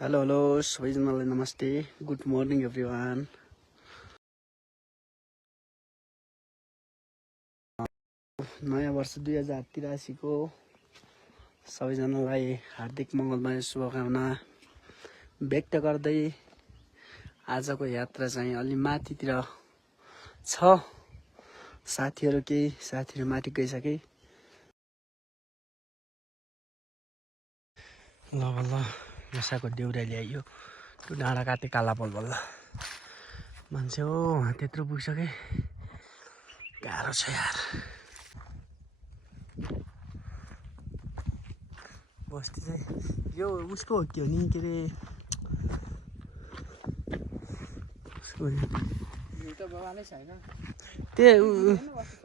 Hello सबैजनालाई नमस्ते good morning everyone. नयाँ वर्ष 2083 को सबैजनालाई हार्दिक मङ्गलमय शुभकामना व्यक्त गर्दै आजको यात्रा चाहिँ अलि माथितिर छ। केही साथीहरू माथि गइसके। ल नसाको देउरा ल्याइयो। त्यो डाँडा काटे काला पल बल्ल मान्छे हो त्यत्रो पुगिसके। गाह्रो छ यार। बस्ती चाहिँ यो उसको हो के हो नि, के अरे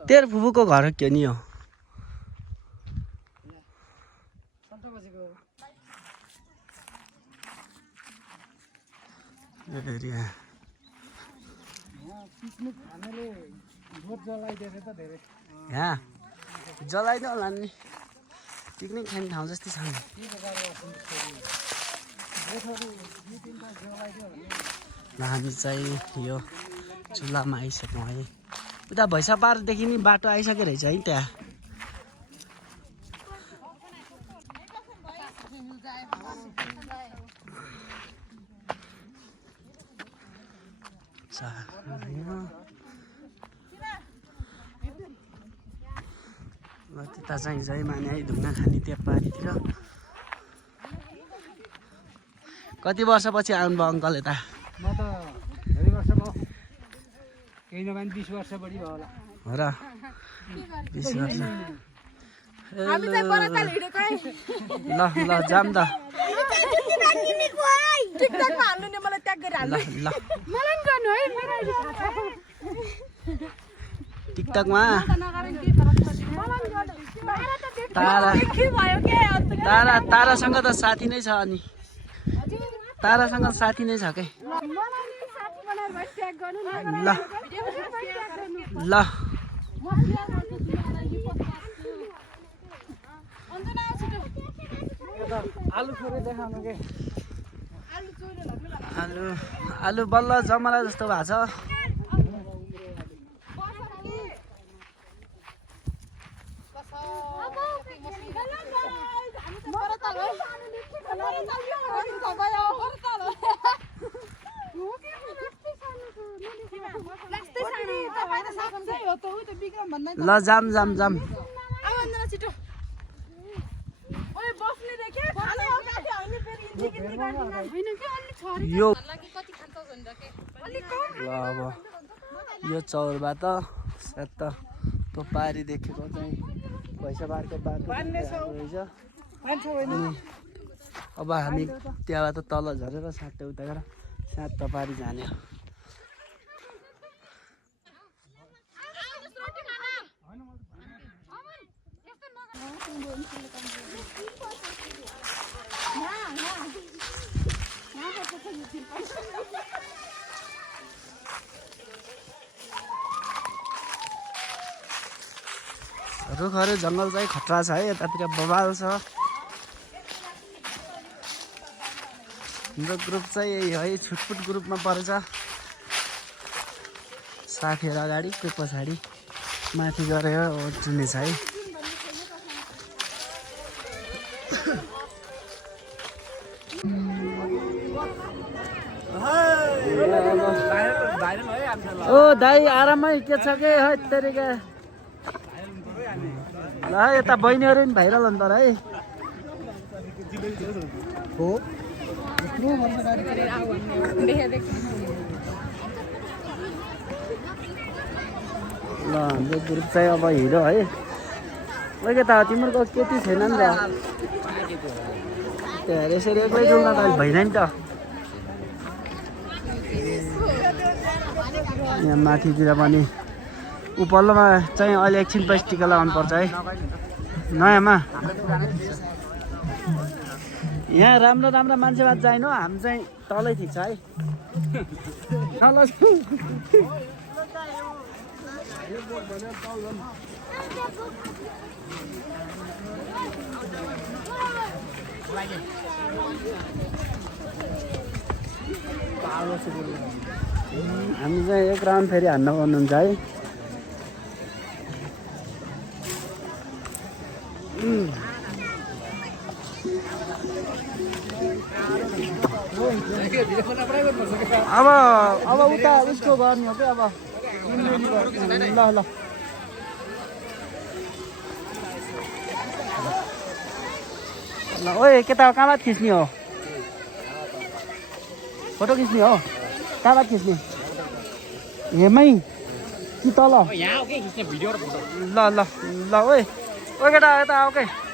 तेरो फुपूको घर के नि हो। यहाँ जलाइदियो होला नि, पिकनिक खाने ठाउँ जस्तै छ नि। हामी चाहिँ यो चुल्हामा आइसक्यौँ है। उता भैँसा पारदेखि नि बाटो आइसक्यो रहेछ है। त्यहाँ त्यता चाहिँ जय माने है ढुङ्गा खाने त्यहाँ पारीतिर। कति वर्षपछि आउनुभयो अङ्कल यता? म त धेरै वर्ष भयो, केही नभए 20 वर्ष बढी भयो होला। हो र 20 वर्ष। हामी चाहिँ बरताल हिडेको है। ल जाम त। टिकटकमा हाल्नु नि, मलाई ट्याग गरेर हाल्नु। ल मलाई नि गर्नु है, मेरो आइडी थाहा छ। टिकटकमा नगर्नु के फरक पर्छ। मलाई नि गर्नु। तारासँग त साथी नै छ। अनि तारासँग साथी नै छ के। मलाई नि साथी बनाएर भए ट्याग गर्नु न। ल ल अन्जना छिटो। आलु छोरे देखाउनु के। आलु चोरेर लग्नु ल। आलु बल्ल जमरा जस्तो भएको छ। ल जाम यो ल अब यो चौरबाट सायद त त्यो पारी देखेको चाहिँ पैसा बारको बाटो रहेछ। अनि अब हामी त्यहाँबाट तल झरेर साट्टै उता गएर सात पारी जाने हो। रुखहरू जङ्गल चाहिँ खतरा छ है। यतातिर बबाल छ। हाम्रो ग्रुप चाहिँ यही है, छुटपुट ग्रुपमा परेछ। साथीहरू अगाडि कोही पछाडि माथि गरेर चुन्ने छ है। ओ दाइ आरामै के छ के है तेरिका। ल यता बहिनीहरू नि भाइरल हुन्छ है। हो ल हाम्रो ग्रुप चाहिँ अब हिँड्यो है। ओके त तिम्रो केटी छैन नि त। त्यहाँ यसरी एक्लै डुल्न त भएन नि त। यहाँ माथितिर पनि उपल्लोमा चाहिँ अहिले एकछिन पछि टिका लगाउनु पर्छ है नयाँमा। यहाँ राम्रो मान्छे बात जाइन। हामी चाहिँ तलै थिच्छ है। हामी चाहिँ एक राउन्ड फेरि हान्न भन्नुहुन्छ है अब उता उसको गर्ने हो कि अब ल ल ल ओए केटा कहाँबाट खिच्ने हो फोटो खिच्ने हो कहाँबाट खिच्ने हेमै कि तल ल ल ल ओए ओए केटा यता आऊ के